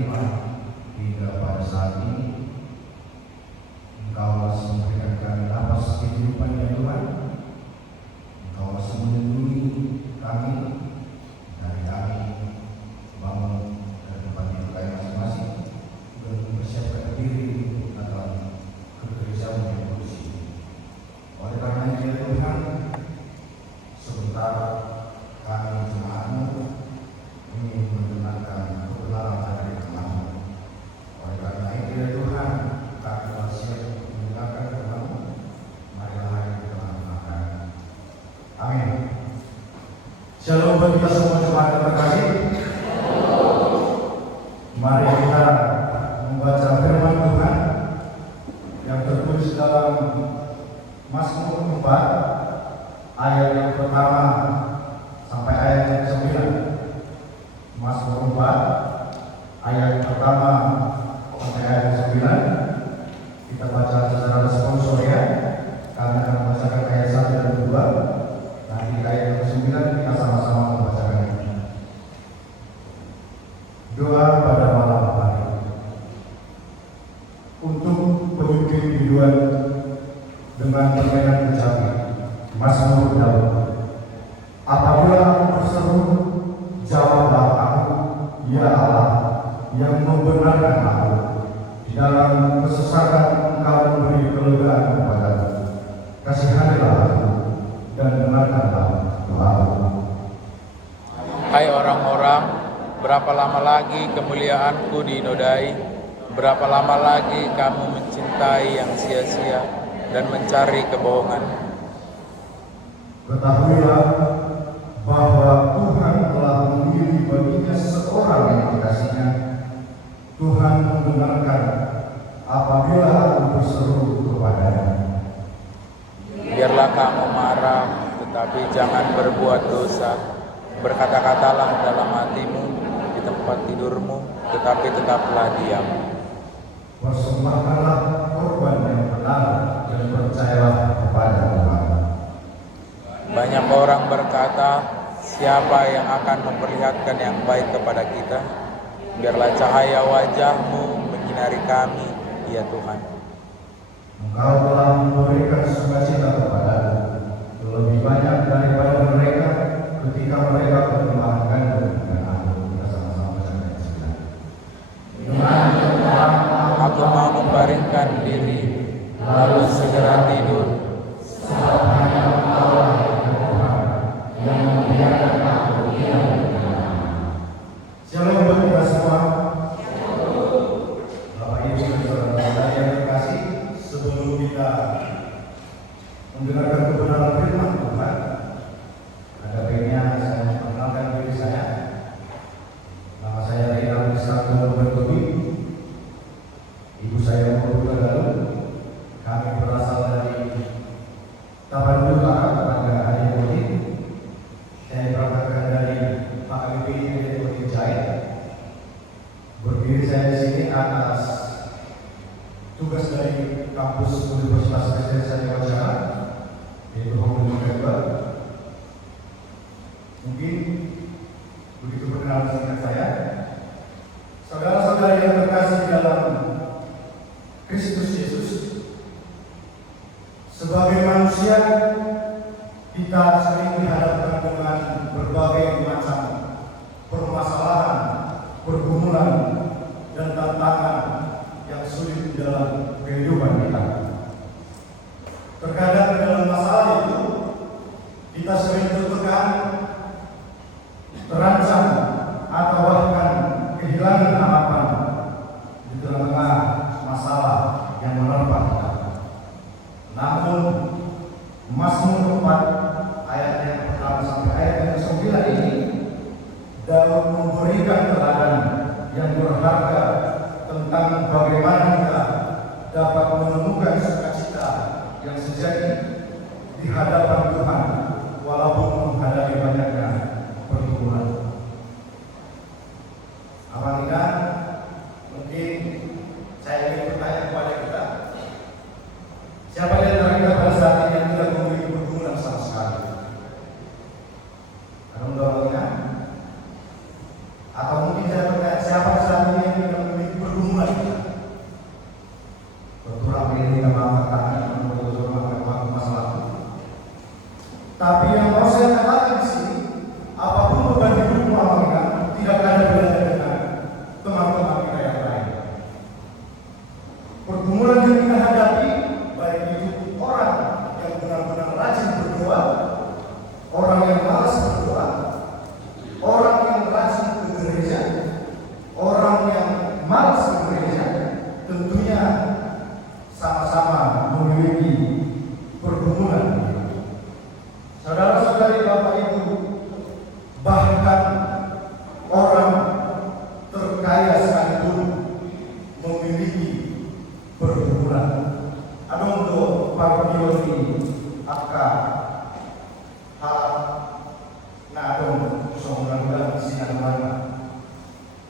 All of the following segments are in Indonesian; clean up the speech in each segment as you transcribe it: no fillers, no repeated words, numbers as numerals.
terima hingga pada saat ini. Engkau masih memberikan kami nafas kehidupan ya Tuhan. Engkau masih melindungi kami dari kami bangun dari tempat tidur kami masing-masing dan mempersiapkan diri akan kegerejamu yang kudus ini. Oleh karena itu ya Tuhan, sebentar kami jemaat-Mu ingin mendengarkan kebenaran dari firman-Mu. Oleh karena itu ya Tuhan, kami bersiap mendengarkan firman-Mu. Marilah kita makan. Amin. Shalom bagi kita semua jemaat yang terkasih. Mari kita membaca firman Tuhan yang tertulis dalam Mazmur 4 ayat yang pertama sampai ayat yang 9. Mazmur 4 ayat pertama sampai ayat 9. Kita baca secara responsor ya, karena akan membacakan ayat 1 dan 2. Nanti ayat yang 9 kita sama-sama membacakannya. Doa pada malam hari untuk pemimpin biduan dengan permainan kecapi. Mazmur Daud. Apabila aku berseru, jawablah aku, ya Allah, yang membenarkan aku. Di dalam kesesakan Engkau memberi kelegaan kepadaku. Kasihanilah aku dan benarkanlah doaku. Hai orang-orang, berapa lama lagi kemuliaanku dinodai? Berapa lama lagi kamu mencintai yang sia-sia dan mencari kebohongan? Ketahuilah bahwa Tuhan telah memilih baginya seorang yang dikasihnya. Tuhan mendengarkan apabila aku berseru kepadanya. Biarlah kamu marah, tetapi jangan berbuat dosa. Berkata-katalah dalam hatimu di tempat tidurmu, tetapi tetaplah diam. Persembahkanlah korban yang benar dan percayalah kepada Tuhan. Banyak orang berkata, siapa yang akan memperlihatkan yang baik kepada kita? Biarlah cahaya wajah-Mu menyinari kami, ya Tuhan. Engkau telah memberikan sukacita kepadaku, lebih banyak daripada mereka ketika mereka berkemahan gandum dengan aku. Kita sama-sama bersama dengan Tuhan. Aku mau membaringkan diri, lalu segera tidur. Sebab hanya Engkau yang Tuhan yang membiarkan aku diam dengan aman. Shalom buat kita semua. Bapak Ibu dan saudara-saudara yang terkasih, sebelum kita mendengarkan kebenaran firman Tuhan, ada baiknya saya memperkenalkan diri saya. Nama saya Reinhard Istanbul Bertobi. Ibu saya Murut Tegalu. Kami berasal dari Tapanuli Utara, tetangga Adi Mudi. Saya berangkatkan dari Pak KBP Adi Mudi Jaya. Berdiri saya di sini atas tugas dari kampus Universitas Kristen Satya Wacana, yaitu Homeroom November. Mungkin begitu perkenalan singkat saya. Saudara-saudara yang terkasih dalam Kristus Yesus, sebagai manusia kita sering dihadapkan dengan berbagai macam permasalahan, pergumulan, dan tantangan yang sulit di dalam kehidupan kita. Terkadang dalam masalah itu kita sering tertekan, terancam, atau bahkan kehilangan harapan di tengah-tengah masalah yang menerpa kita. Namun Mazmur 4 ayat yang pertama sampai ayat yang ke-9 ini Daud memberikan teladan yang berharga tentang bagaimana kita dapat menemukan sukacita yang sejati di hadapan Tuhan walaupun menghadapi banyaknya pergumulan. Apa tidak? Mungkin saya ingin bertanya kepada kita, siapa di antara kita pada saat ini yang tidak memiliki pergumulan sama sekali? Ada undang-undangnya? Atau mungkin saya bertanya, siapa saat ini yang tidak berkaya sekalipun memiliki pergumulan. Adong do parpioti akka hal na adong somblang sinagwana.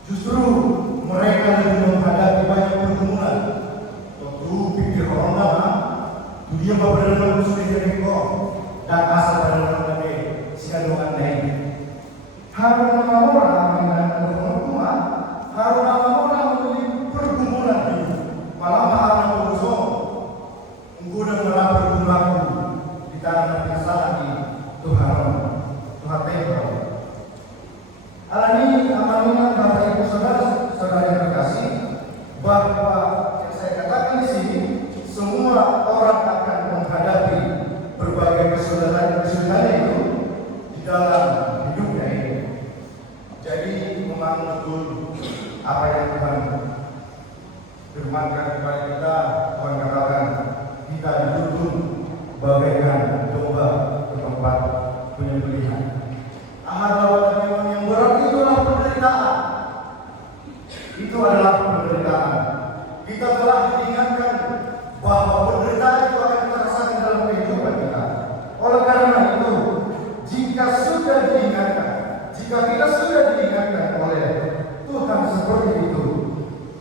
Justru mereka lebih menghadapi banyak pergumulan. Waktu pikir corona, dunia beberapa musuh dari kau dan asal pada kami sinagwana ini. Harus orang dengan rumah, harus orang memiliki pergumulan ini. Malah malah berusaha menggunakan malah pergumulan di tanah yang salah di Tuhan Tuhan. Alani amannya Bapak Ibu saudara yang terkasih, bahwa yang saya katakan di sini semua orang akan menghadapi berbagai kesulitan itu di dalam hidupnya ini. Jadi memang betul apa yang Tuhan firmankan kepada kita. Tuhan katakan kita dituntun bagaikan domba ke tempat penyembelihan. Ahad yang berat itulah penderitaan. Itu adalah penderitaan. Kita telah diingatkan bahwa penderitaan itu akan kita rasakan dalam kehidupan kita. Oleh karena itu, jika sudah diingatkan, jika kita sudah diingatkan oleh Tuhan seperti itu,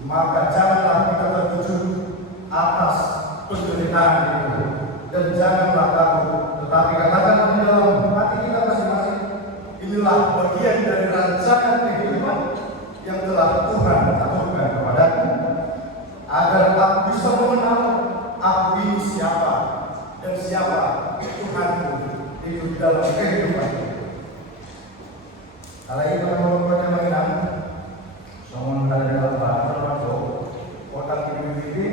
maka janganlah kita tertuju atas penderitaan itu dan janganlah takut, tetapi katakanlah di dalam hati kita masing-masing, inilah bagian dari rancangan kehidupan yang telah Tuhan aturkan kepadaku, agar aku bisa mengenal aku ini siapa dan siapa Tuhanku itu di dalam kehidupan. Kalau itu membuatnya mengenang, semua dari dalam bahasa termasuk otak ini,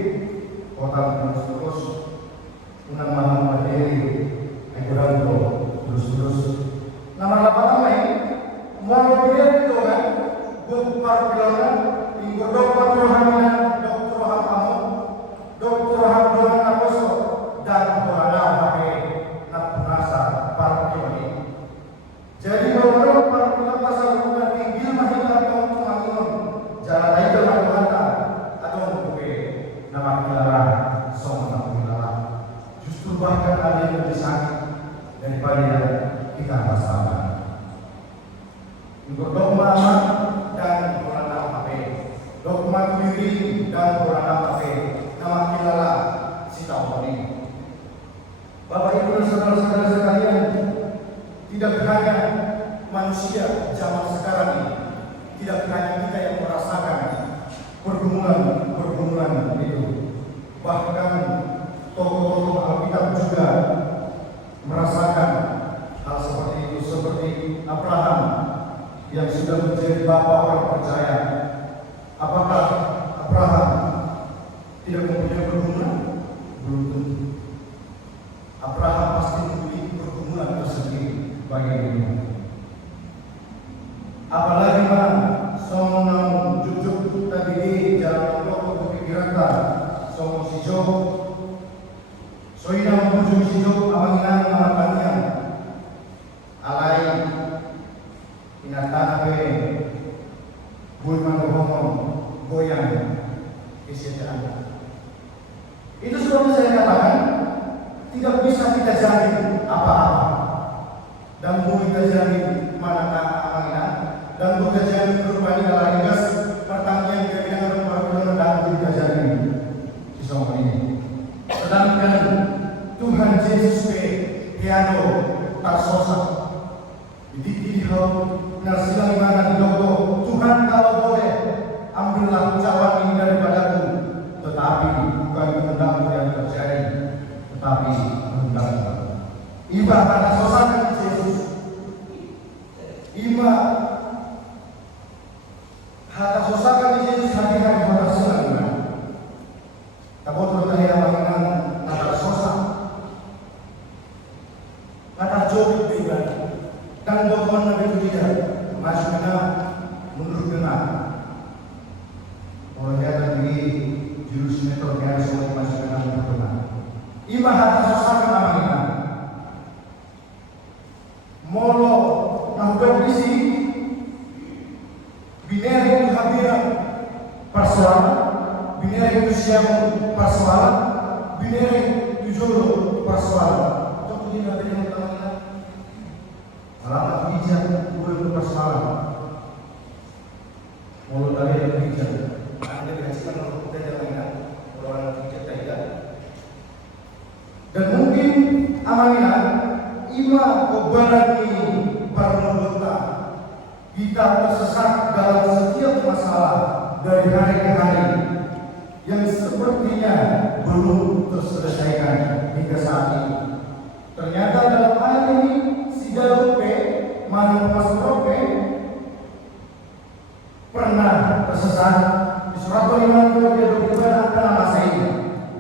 otak terus unang mahal mandiri, ekoran terus. Nama ini mau dia itu kan, bukpar pilona, ingkut dokter Rohamina, dokter Rohamamu, dokter Rohamdonan Nakoso, dan Rohana pakai napunasa parpioni. Jadi kalau parpioni pasal bukan tinggi mahita atau tumangun, jalan aja mata atau buke nama kilara, sama kilara. Justru bahkan ada yang lebih sakit daripada kita rasakan. Untuk dogma dan Qur'an HP, dogma diri dan Qur'an HP, nama kilala si tahun ini. Bapak Ibu dan saudara-saudara sekalian, tidak hanya manusia zaman sekarang ini, tidak hanya kita yang merasakan pergumulan itu, bahkan tokoh-tokoh Alkitab juga merasakan hal seperti itu, seperti Abraham yang sudah menjadi bapak orang percaya. Apakah Abraham tidak mempunyai pergumulan? Belum tentu. Abraham pasti memiliki pergumulan tersendiri bagi dirinya. Apalagi soal jujuk tadi jalan Allah kepikiran soal sijo, soalnya mengunjung sijo amangan amalannya, alai inatan ke bulman ngomong goyang kesejahteraan. Itu sebabnya saya katakan tidak bisa kita jamin apa-apa dan mau kita jamin manakah amanah dan mau kita jamin berbanding ala gas pertanyaan kebijakan peraturan dan kita jamin di semua ini. Sedangkan Tuhan Yesus piano tak sosak dihau nasilah mana di dogo. Tuhan kalau boleh ambillah ucapan ini daripadaku, tetapi bukan kehendakmu yang terjadi, tetapi kehendakmu. Iba kata sosakan Yesus, iba kata sosakan Yesus hati-hati pada selama. Kamu terutaya mengenal kata sosak, kata jobit beda, dan dokumen Nabi itu tidak masuk kena mundur kena. Oleh karena ini jurus metode yang semua masuk kena mundur kena. Iba kata sosakan amanah. Molo nah berdisi bineri habiran persoalan, binere tusiamo persoalan, binere tujolo persoalan. Untuk ini ada yang tahu alamat bijak gue persoalan. Mulut ada yang bijak. Anda dikasihkan kalau kita jangan orang bijak tidak. Dan mungkin amannya ima keberani permulata kita tersesat dalam setiap masalah dari hari ke hari yang sepertinya belum terselesaikan hingga saat ini. Ternyata dalam ayat ini si Dalupe, mana Mas Rope pernah tersesat di surat 52 dia berbicara akan masa ini.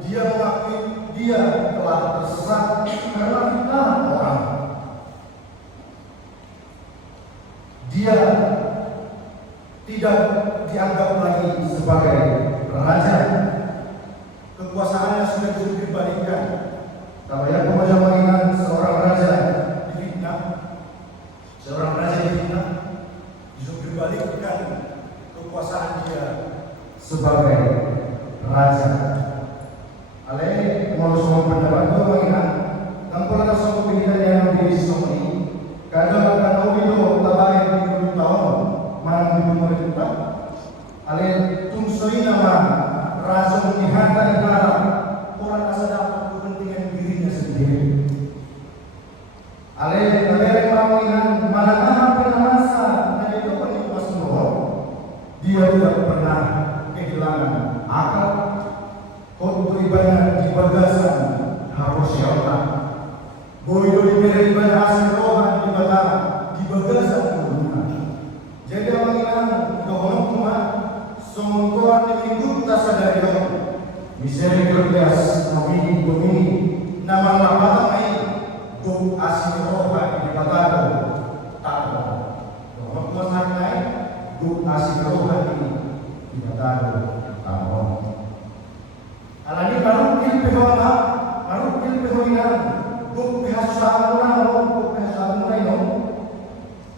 Dia mengakui dia telah tersesat karena fitnah orang. Dia tidak dianggap lagi sebagai raja. Kekuasaannya sudah dibalikan. Tapi yang mengingat seorang raja difitnah, seorang raja difitnah, justru dibalikkan kekuasaan dia sebagai raja. Ale mau semua pendapat itu mengingat, tanpa ada suatu pilihan yang diri semua ini, kadang akan itu tabai di tahun mana di pemerintah. Ale tungsoi nama raja menihata negara orang asal dapat kepentingan dirinya sendiri. Ale negara mengingat mana penamasa dan itu penyebab semua. Dia tidak pernah kehilangan akal. Untuk ibadah di bagasan harus Allah. Boyo diberi ibadah hasil rohan di bagasan dunia. Jadi mengingat dohon kuma semua hidup tak sadari dong. Misericordias domini nama lapatan ai do hasil rohan di bagasan tak. Dohon kuma sanai do hasil rohan di bagasan tak. Alani marukil pehoina, buk pihasaan buk pihasaan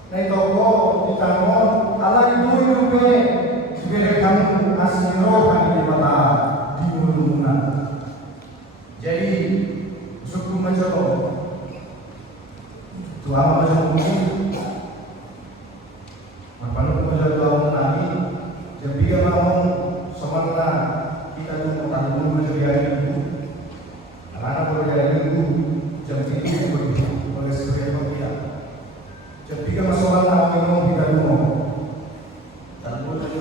na itoko ditangon, alay dupe, sibire kamu asiro di mata di muluna. Jadi suku mencoba, tuang mencoba, mapan mencoba lagi, jadi mau semangat. Kita dulu tanggung menjadi ibu, anak menjadi ibu, jam ini oleh sebagai dia. Jam 3 masalah minum kita dulu. Dan bukan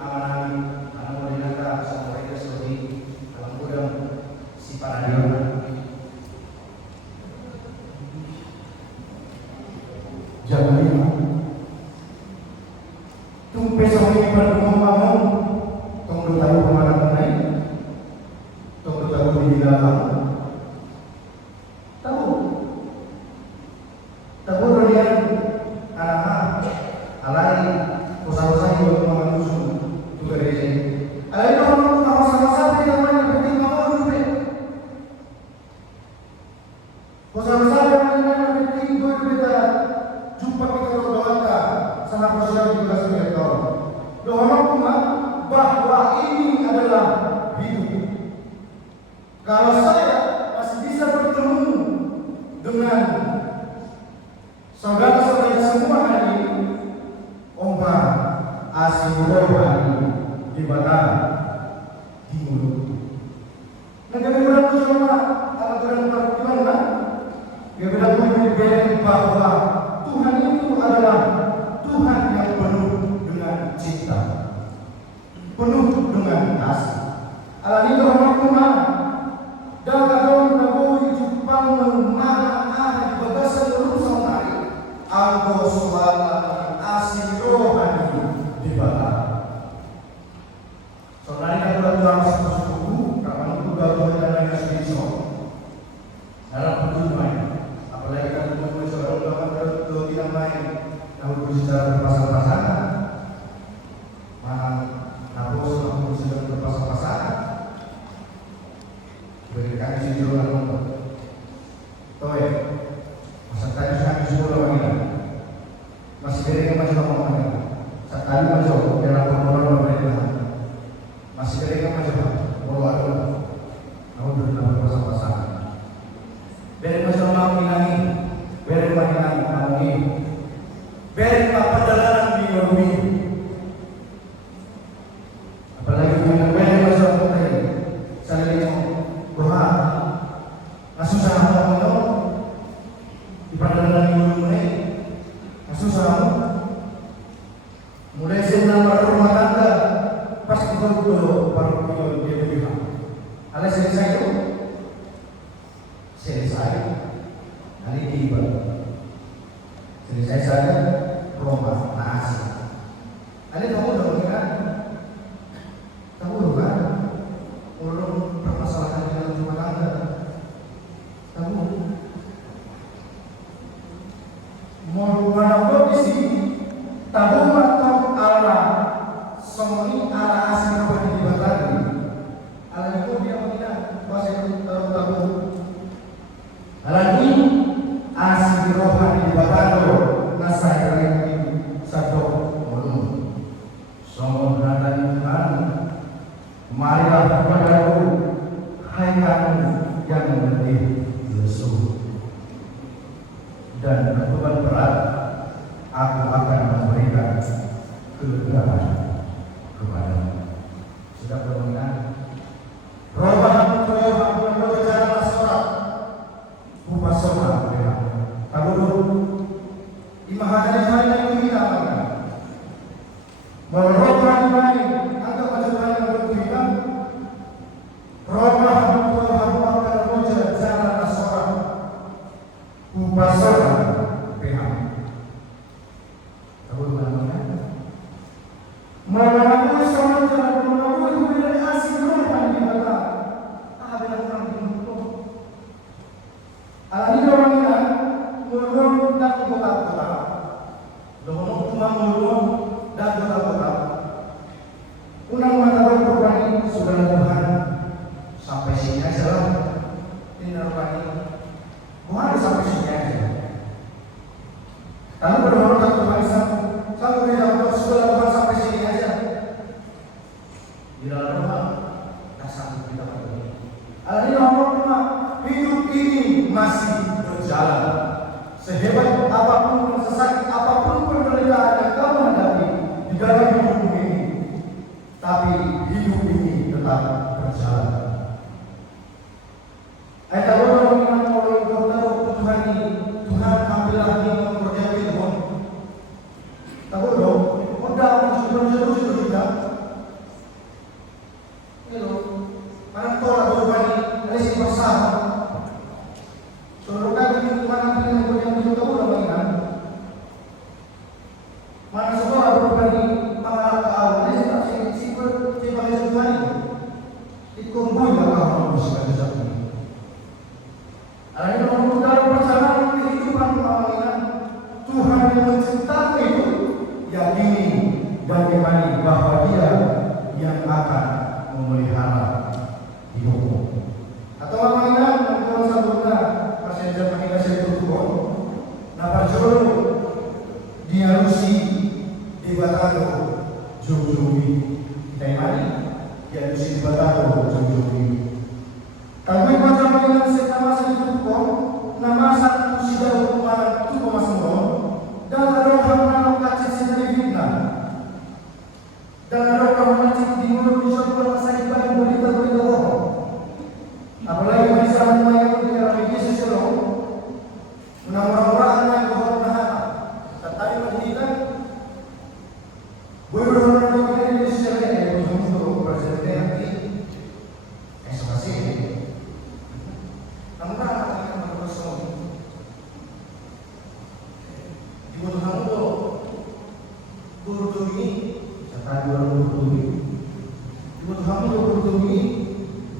anak menjadi sama mereka seperti dalam gudang si paradigma. Jam 5. Tumpe sama ini bergumam-gumam, tunggu tahu kemana. Di dalam tahu dia anak alai usaha-usaha yang mengusul juga dari sini alai orang sama-sama di dalam yang penting mau dulu usaha-usaha yang penting gue kita jumpa kita doa sangat sosial juga sebagai doa cuma bahwa ini adalah hidup. Kalau saya masih bisa bertemu dengan saudara-saudara semua hari ini, ombak asing rohani di badan di mulut. Negara bilang cuma aturan peraturan, dia bilang bahwa Tuhan itu adalah Tuhan yang penuh dengan cinta, penuh dengan kasih. Alani Tuhan dan kalau nabui Jepang mana di bagasan urusan hari, anggo suara asing rohani di badan. Saudara kita dalam satu suku, karena itu baru dan yang spesial. Dalam perjumpaan, apalagi kita bertemu saudara ke tidak lain, yang berbicara berpasang-pasangan, mana nabos yang sedang berpasang-pasangan. Berikan jujur dan toy, masa tadi saya sudah bilang, masih beri masih ngomong lagi. Sekali masuk dalam pembangunan pemerintah, ala asli rohani di batani. Ala itu dia mengira bahasa itu tahu. Ala ini asli rohani di batani. Nasa ini satu mulu. Semua berada Tuhan. Marilah kepadaku, hai kamu yang letih lesu dan beban berat, aku akan memberikan kelegaan kepadamu. Sudah bermenang. Rohani Tuhan berbicara sorak, upah sorak dia. Tahu dulu, imahani yang kita amalkan. Rohani baik, angkat masalah yang berbeda. Rohani Tuhan akan berbicara sorak, upah sorak dia. Tahu dulu namanya? Mengakui sama jalan, mengakui kebenaran asli rohani di mata. Ada yang kurang dihidup. Alani orangnya mulun dan kota-kota. Dohonok cuma mulun dan kota-kota. Unang mata rohani saudara Tuhan sampai sini aja lah. Ini rohani. Mohon sampai sini aja. Lalu berdoa dan Tuhan satu beda saudara Tuhan sampai sini aja. Di dalam rumah tak sanggup kita berdua. Alani nomor 5, hidup ini masih berjalan. Sehebat apapun, sesakit apapun penderitaan yang kamu hadapi di dalam hidup ini, tapi hidup ini tetap berjalan. Ayat Allah mengingat oleh Tuhan ini, Tuhan ambillah ini mempercayai Tuhan. Tahu dong, udah manusia juga. Hello, mana tolak Tuhan ini, ada si bersama. Saudara kami mana pilih yang itu tahu nama ingat. Mana sekolah berbani pengarah ke awal ini tak sipur sebagai Tuhan ini. Dikumpul dalam manusia sejati. Ada yang dalam perjalanan kehidupan pengawalan Tuhan yang menciptakan itu yakini dan imani bahwa Dia yang akan memelihara hidupmu. Atau mengingat mengatakan sabuna pasien dan mengingat itu Tuhan. Napa juru dia rusi di batako jujuri temani dia rusi di batako jujuri. Tapi macam mengingat sekama itu Tuhan nama satu sudah hukuman itu pemasmur dan roham nama kacik sendiri fitnah dan roham kacik di mulut disyukur sakit badan berita-berita bohong. Apalagi misalnya yang ketika media sosial orang-orang yang berhormat tetapi pendidikan berhormat dengan media sosial yang untuk presiden nanti esok hasil namun akan berkosong dibutuhkan untuk bertumi serta bertumi dibutuhkan untuk bertumi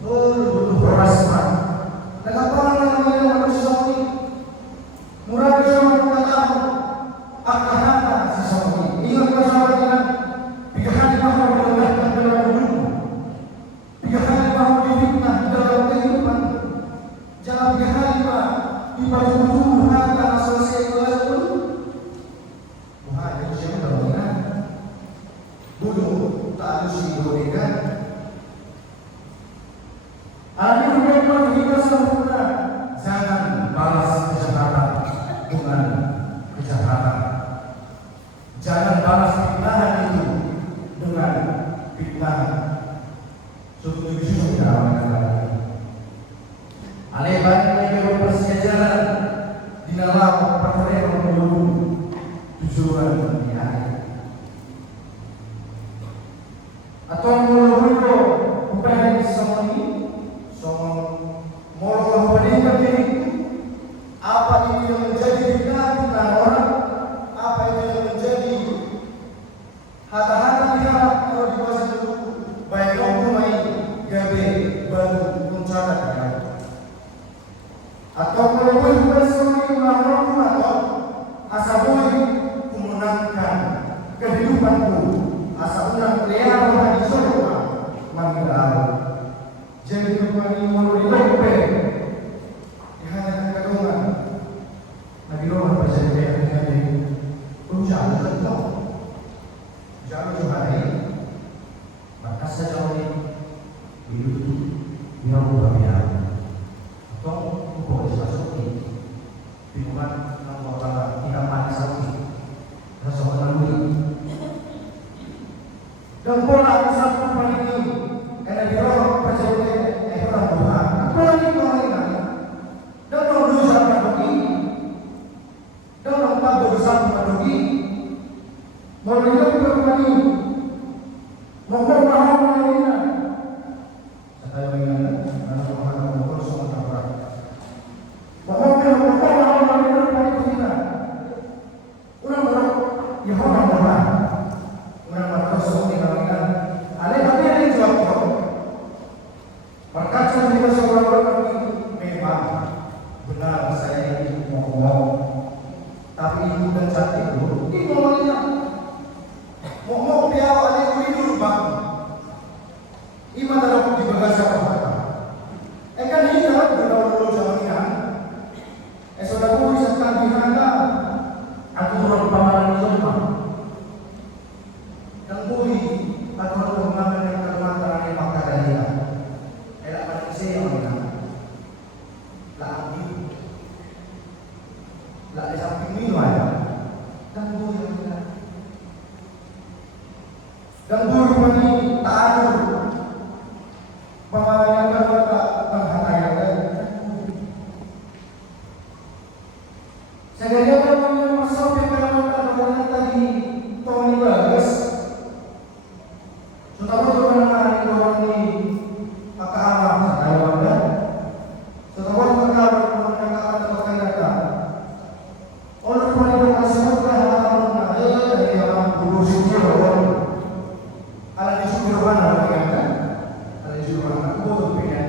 berbutuh rasman dan apa namanya manusia ini murah bersama kata akahana sesuatu ingat bersama dengan 3 hari mahu dilelahkan dalam hidupmu 3 hari mahu difitnah di dalam kehidupan jangan 3 hari mah dibaju harga selesai kelas pun Tuhan itu siapa dalamnya bunuh tak harus digodekan. Ada yang kita sempurna, jangan balas kejahatan dengan kejahatan. Jangan balas fitnahan itu dengan fitnahan. Sungguh-sungguh dalam negara. Aleban yang berpersiajaran di dalam perkara menuju tujuan di akhir. Atau menuju upaya sama ini. Mau meninggal diri apa itu yang menjadi fitnah orang apa itu yang menjadi hata-hata diharap kalau di masa itu baik rumah gabe baru mencatat atau kalau bukan sesuatu yang atau asal kemenangkan kehidupanku asal menang pelihara di kami mau dilope. Ihana kadongan. Nagiro pa sa kanya ngani. Kung siya to. Siya to hari. Bakas sa jawni. Bilu yang berbiaya. Atau bukan sesuatu. Bimukan nama orang tidak mati sakit. Rasa menangis. Dan pola satu paling ini, karena dia orang percaya orang Tuhan. Pola ini orang dan orang dosa paduki, dan orang tak dosa paduki. Mau lihat berani, mau paham mana? Saya mengingat, anak orang mau semua terang. Mau paham mana kita? Orang Yehova Tuhan. Orang berkosong di kalangan ada tapi ada yang jawab berkat juga seorang memang benar saya itu ngomong tapi ibu dan cantik dulu ini ngomongnya ngomong dia ada dulu bang iman dalam di bagasi apa kan ini kan benar dulu jalannya saudaraku bisa kandihana atau orang pamaran semua dan bui atau pengembangan yang terlantar yang maka dia elak manusia yang menang lagi di samping ini ada dan bui yang menang dan bui ini tak ada pengembangan yang terlantar saya kira kalau masuk ke dalam tadi Tony Bagas Setelah itu orang ini akan saya wanda. Setelah itu akan data. Orang itu kasih akan dari orang guru suci orang. Ada di suci mana kan? Ada di suci mana? Aku pengen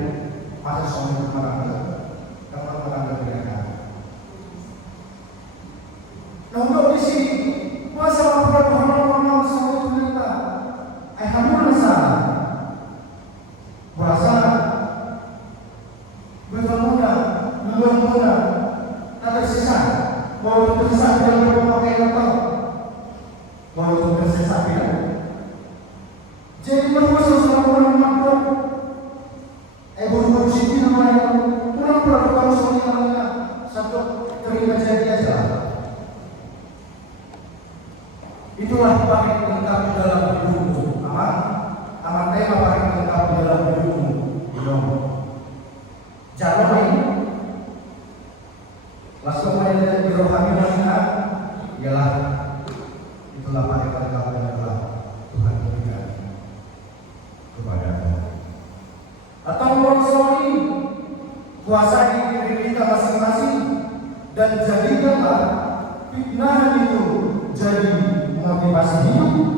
masa sama mana? Kapan berangkat? Nah untuk di sini masa perbuatan sama kita. Kamu rasa berasa bermula tak tersisa mau tersisa dalam berbagai kata mau tersisa tidak jadi berpuasa sama orang mampu buru-buru sini namanya orang pernah suami namanya satu terima jadi aja itulah paket lengkap dalam hidupmu aman tema paling lengkap dalam hidupmu. Jalan ini, langsung pada di rohani mana? Ialah itulah paket lengkap yang telah Tuhan berikan kepadamu. Atau suami kuasai diri kita masing-masing dan jadikanlah fitnah itu jadi motivasi hidup.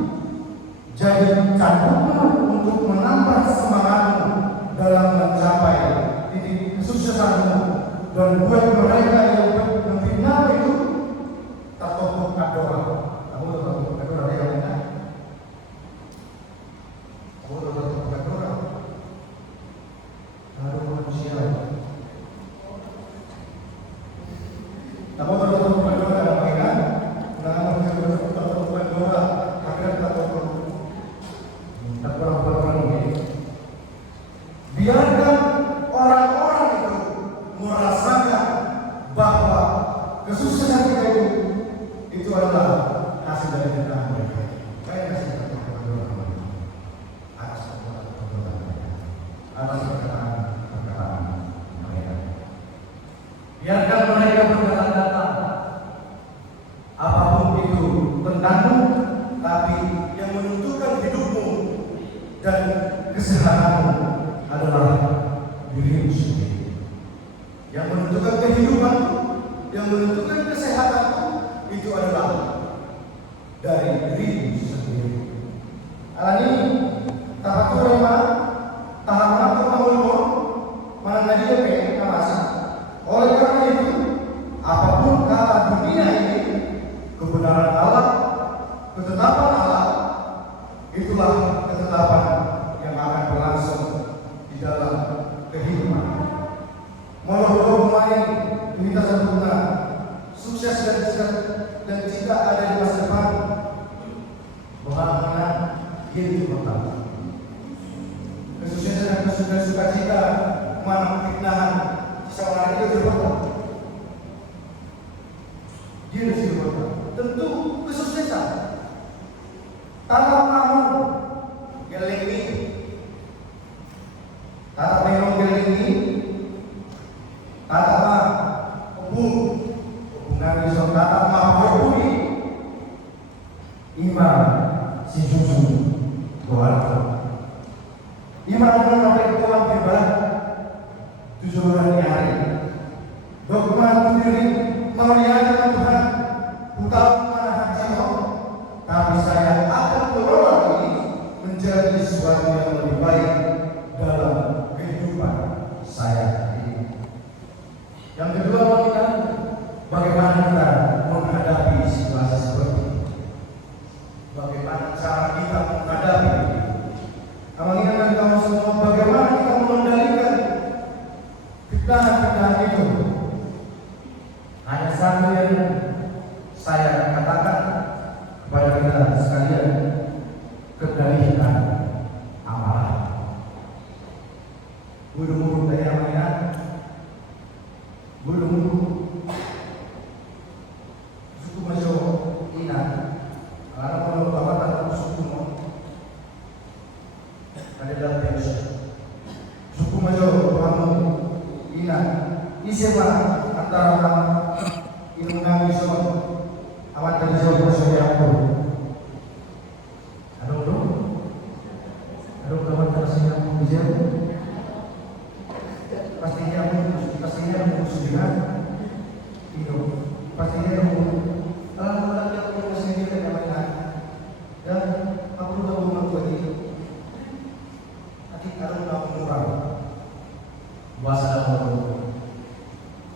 Jadi cambukmu untuk menambah semangatmu dalam mencapai titik kesuksesanmu dan buat mereka yang memfitnah itu tertopuk doa. Kamu tertopuk doa yang mana? Kamu tertopuk doa. Lalu manusia. Kamu tertopuk doa yang mana? Nah, tertopuk doa agar tertopuk. Biarkan orang-orang itu merasakan bahwa kesuksesan kita itu adalah hasil dari perjuangan mereka. Saya kasih perkataan atas perkataan mereka. Biarkan mereka berkata-kata apapun itu tentangmu, tapi yang menentukan hidupmu dan kesehatanmu adalah dirimu sendiri. Yang menentukan kehidupanmu, yang menentukan kesehatanmu itu adalah dari dirimu sendiri. Alani tahatur ma tahanan pemulung mana dia pe kamasa. Oleh karena itu, apapun kata dunia ini, kebenaran Allah, ketetapan Allah, itulah ketetapan yang akan berlangsung di dalam kehidupan Kesuksesan dan sukacita mana fitnahan seseorang itu berbuat. Dia harus berbuat. Tentu kesuksesan. Tanpa kamu gelengi, tanpa memang gelengi, tanpa hubungan bisa tanpa mampu iman si susu doa. Iman adalah Tuhan hebat. Tujuan hari. Dokumen sendiri melihat Tuhan. Bukan mana haji tapi saya akan kelola ini menjadi sesuatu yang lebih baik dalam kehidupan saya ini. Yang kedua, kita bagaimana kita menghadapi situasi seperti ini. Bagaimana cara kita menghadapi mengingatkan kamu semua bagaimana kita mengendalikan fitnah-fitnah itu. Hanya satu yang saya katakan kepada kita sekalian, kendalikan amarah. Bulu-bulu daya mainan, bulu-bulu suku masuk inan, karena kalau bapak tak suku ada dalam teus suku masuk kamu inan, isema antara ilmu semua awak dari Jawa saya aku. Aduh kawan tersinya bisa. Pastinya sudah. Itu pastinya kalau kita sendiri tidak mana. Dan aku tahu mampu itu. Nanti kalau nak murah bahasa dalam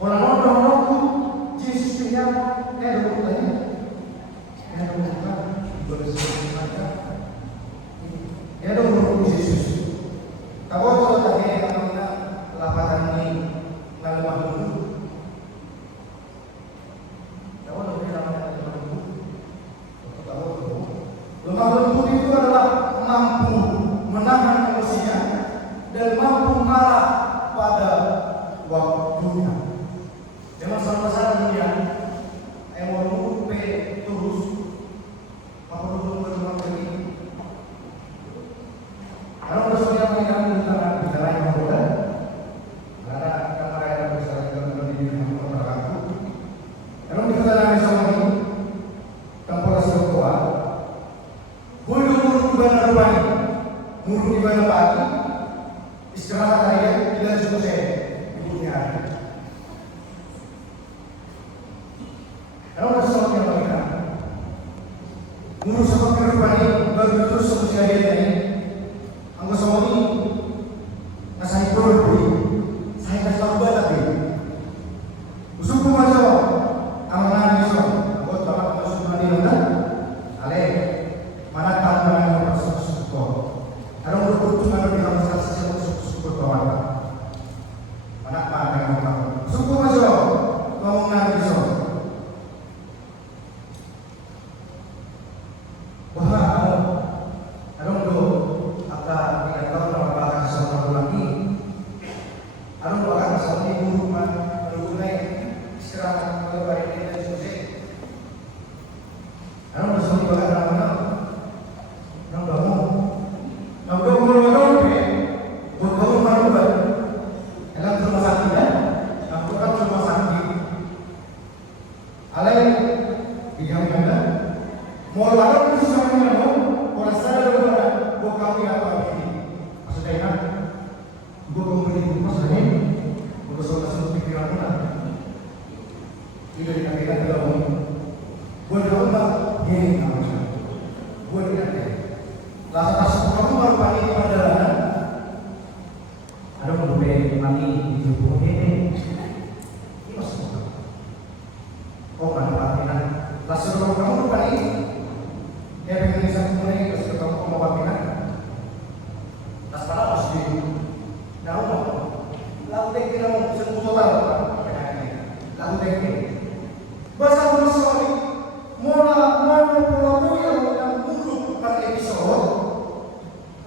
orang Yesus punya Yesus. Kalau tadi yang lapatan ini lemah dulu. Kalau lemah lembut itu adalah mampu menahan emosinya dan mampu marah pada waktunya. Memang salah dunia emosi terus apa dulu berjuang lagi. Kalau bersedia mengingat bicara yang boleh, karena kamera yang besar kita di rumah aku. Kalau kita lagi sama ini, tanpa rasa tua, bulu di mana rupanya, mulu di mana pagi, istirahat aja tidak selesai ibunya. Kalau bersama yang lain, mulu sama kehidupan ini baru terus seperti ini. Anggo sama ini, nasai berlebih, saya kasih tahu banget deh. Usulku macam, amanah ini so, aku tak masuk mana ni kan? Ale, mana tahu mana yang masuk suku. Kalau berkutu mana di dalam saksi saya masuk suku kawan. Mana yang masuk? Usulku macam, kamu mana ni so?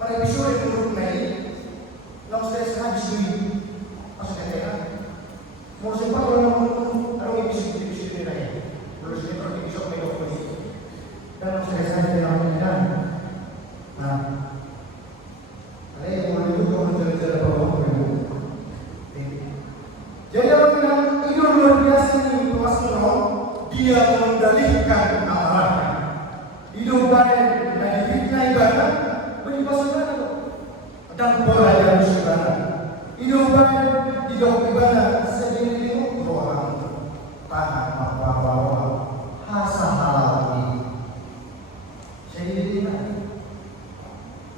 Pada episode menurut Mei, nang saya habis ini, asal kata mau sempat orang ada episode ini terus ini terus episode Mei waktu ini, dan saya dalam dan, nah, ada yang mau dulu kalau jalan-jalan bawah dulu. Jadi apa bilang itu luar biasa ini Tuhan Roh, dia mengendalikan amarahnya. Hidup baik dan difitnah ibadah, beribadah saudara dan pola yang saudara. Hidup baik, hidup ibadah sendiri orang tahan bahwa hasa halal ini. Jadi ini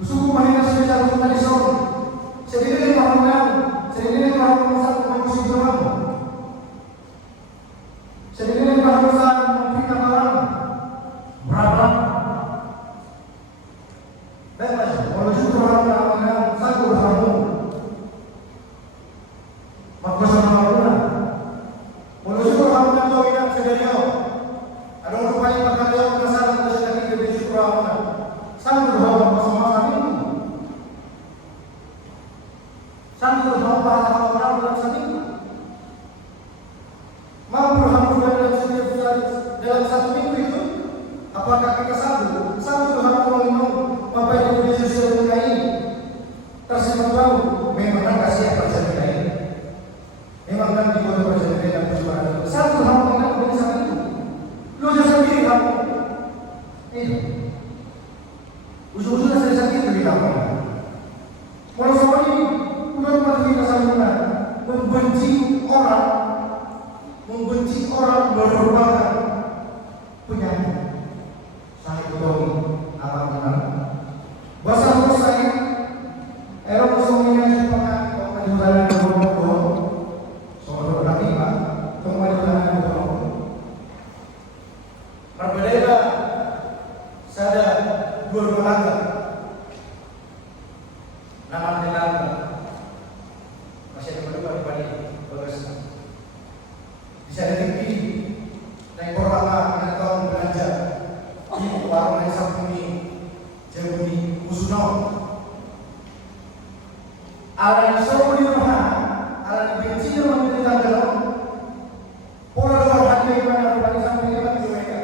usuku mahina sebesar rumah di sorry. Sendiri mahina, sendiri mahina satu manusia orang. Sendiri mahina memfitnah orang. Berapa? Baiklah, kalau justru orang satu kamu, maka sama orang. Kalau justru kamu yang tahu yang sebenarnya, ada orang paling makan dia masalah itu sedang kita justru orang. Satu kamu sama kami, satu kamu bahasa orang dalam seminggu. Mampu kamu dalam satu minggu itu. Apakah kita sanggup Tuhan mau apa yang di sosial media ini tersebut tahu memang kasih percaya ini memang kan dibuat percaya dan perjuangan satu hal yang kita bisa itu lu jangan sendiri kamu itu usul-usulnya saya sakit dari kamu kalau sama ini udah mati kita sambungan membenci orang merupakan penyakit. Saya ketahui apa benar. Bahasa saya, Eropa semuanya sepakat kemajuan Eropa, soal lagi pak, kemajuan Eropa. Berbeda, saya dua lembaga, nama lembaga, masih ada berdua di bagus. Bisa ada tinggi, naik pertama dengan tahun belanja. Ini warung yang satu ini jauh di Musuno. Ala yang selalu di rumah, ala yang benci yang menjadi tanggal. Pola luar hati yang mana berani sampai lewat di mereka.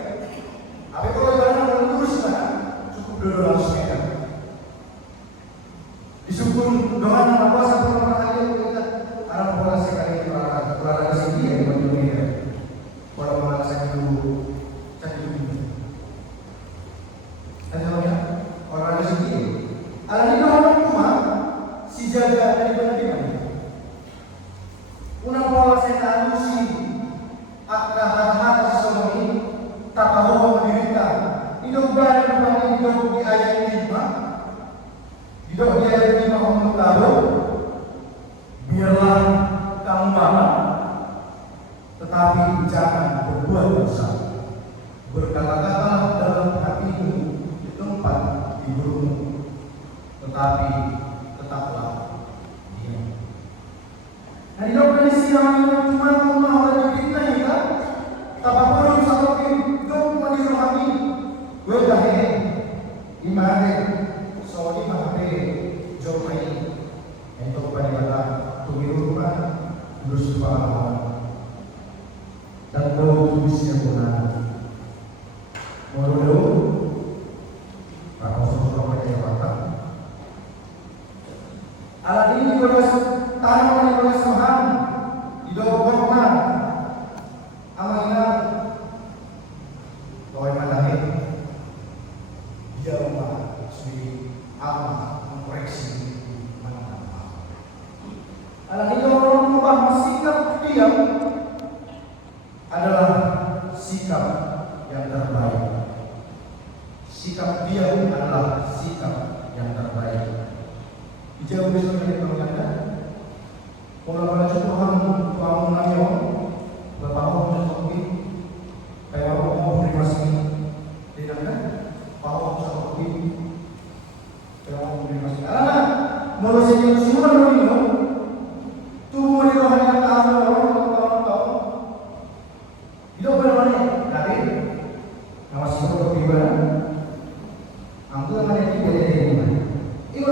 Tapi kalau jalan orang lurus mana, cukup dulu langsung mereka. Disukun dengan nama kuasa pertama kali kita arah pola sekali olahraga sendiri yang bagi mereka. Pola olahraga dulu. Orang ada sendiri. Alam ini orang rumah si jaga dari mana-mana. Una pola saya alusi akta hal-hal sesuatu ini tak tahu menderita. Hidup baik bukan hidup di ayat 5. Hidup di ayat 5 Allah tahu. Biarlah kamu marah, tetapi jangan berbuat dosa. Berkata-kata dalam hatimu di tempat tidurmu, tetapi tetaplah diam. Nah, di dalam kondisi yang cuma rumah orang difitnah ini kan, tak perlu satu hidup di rumah ini. Gue dah imane, soalnya mahpe jomai, untuk pada tumiru rumah, terus dan bau tulisnya benar. Moro Pak Sosok yang Bapak. Alat ini dibahas tanaman yang boleh saham di Dokokna. Amalnya Toy Madahir dia rumah sendiri amat mengkoreksi mana. Alat ini orang mengubah sikap diam adalah sikap yang terbaik. Sikap diam adalah sikap yang terbaik. Jauh besok dari Anda, kalau pada Tuhan mau mengayo, bapak mau mencoba, kayak mau beri masing, tidak kan? Bapak mau mencoba, kayak mau beri masing. Karena menurut saya semua dulu, tuh di rohani yang tahu orang. Hidup benar-benar dari nama semua beribadah. Angkutan mana yang tidak ada di mana? Ibu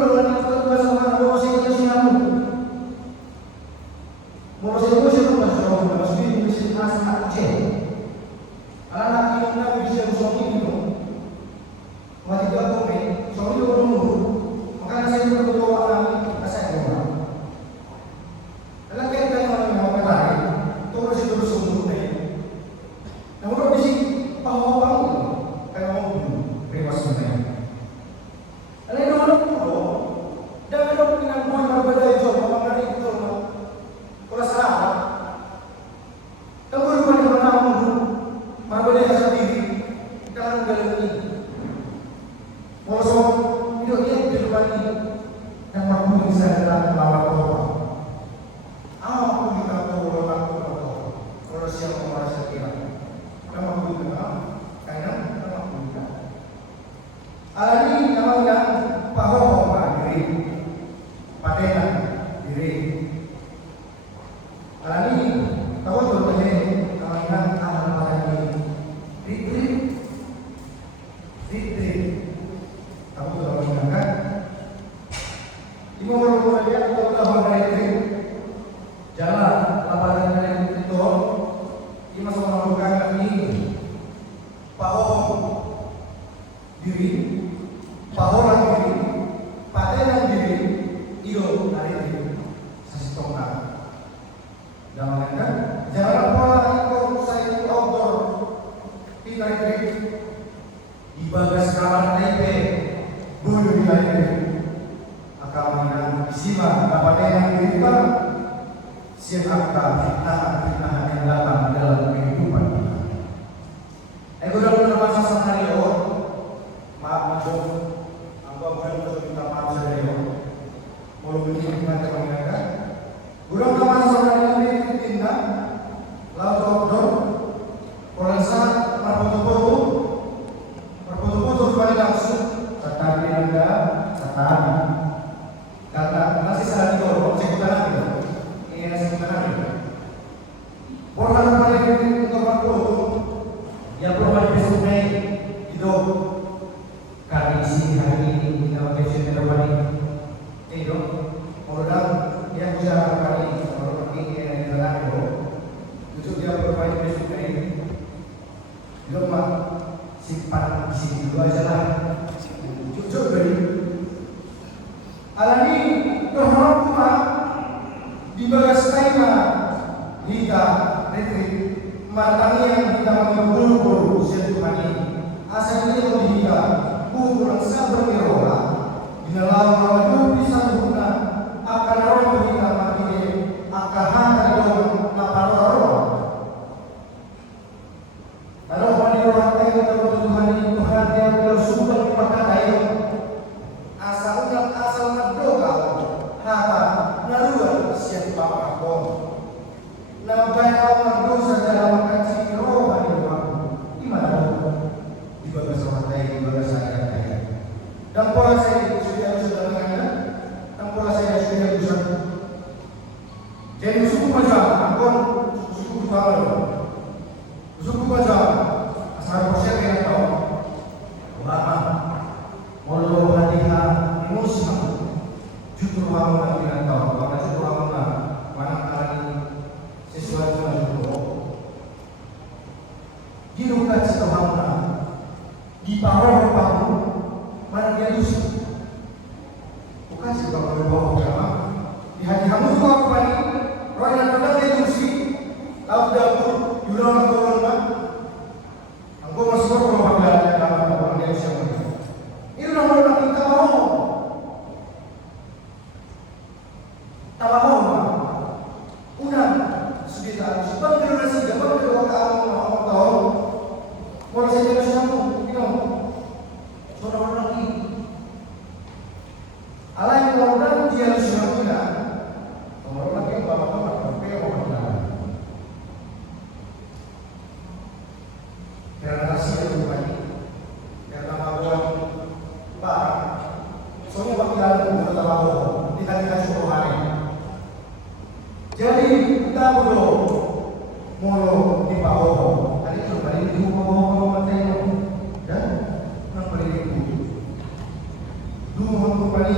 Dulu kembali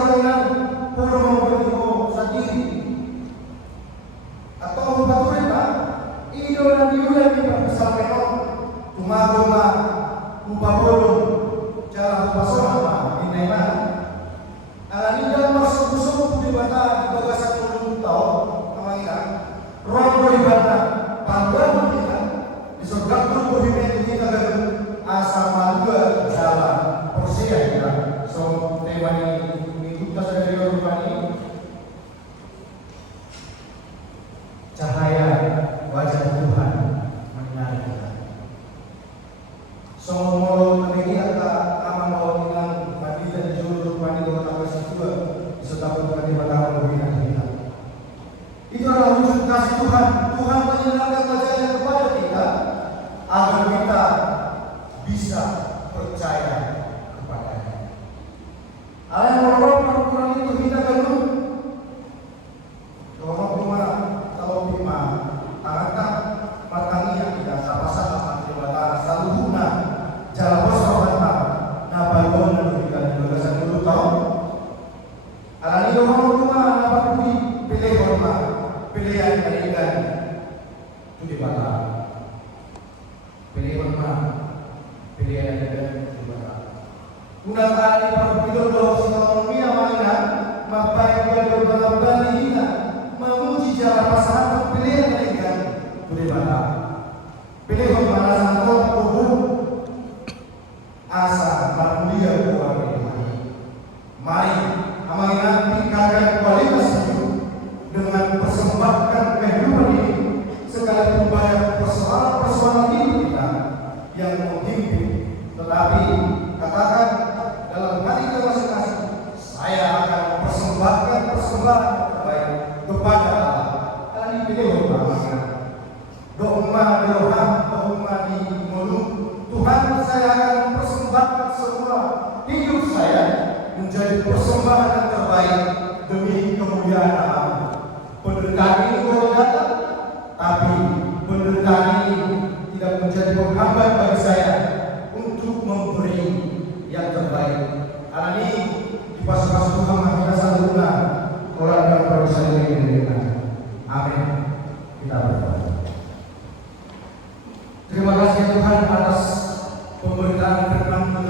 mainan puro mau sendiri atau paturin pak ido dan diulang kita bisa penon tumagoma upabolo jalan upasona pak ini mana alani dalam masuk di bata di bagasan turun tau kemarin rondo di bata panduan kita di surga pun kita kan asal maluga jalan persia kita so tema ini kita dari rumah ini cahaya wajah Tuhan menyinari kita. So mau lagi ada aman mau dengan mati dan juru mandi dengan kasih Tuhan serta berkati pada membina kita. Itu adalah wujud kasih Tuhan. Tuhan menyinarkan wajahnya kepada kita agar kita bisa percaya kepada-Nya. Allah yang Al-Quran itu kita perlu kalau cuma tahu lima tangan matangnya kita sama-sama dewasa saluhuna jalan wasrohana nabalon dan kita dewasa dulu tahu alani orang cuma dapat pilih hormat pilihan pilihan itu di mana pilih hormat pilihan di mana undang kali perpidodo ekonomi amalnya mapai dia berbalap kita memuji jalan pasangan pilihan mereka boleh mana pilih mana sangat kubur asa manusia buat mari amalnya tingkatkan kualitas hidup dengan persembahkan kehidupan ini sekalipun banyak persoalan hidup kita yang menghimpit tetapi katakan dalam hati kita masing-masing saya akan persembahkan persembahan terbaik kepada Allah. Kali pilih doa di mulut Tuhan, saya akan persembahkan semua hidup saya menjadi persembahan yang terbaik demi kemuliaan Allah. Penderitaan ini boleh datang, tapi penderitaan ini tidak menjadi penghambat bagi saya untuk memberi yang terbaik. Alani di pas-pas Tuhan kita santuna orang yang berusaha ini. Amin. Kita berdoa. Terima kasih Tuhan atas pemberitaan firman-Mu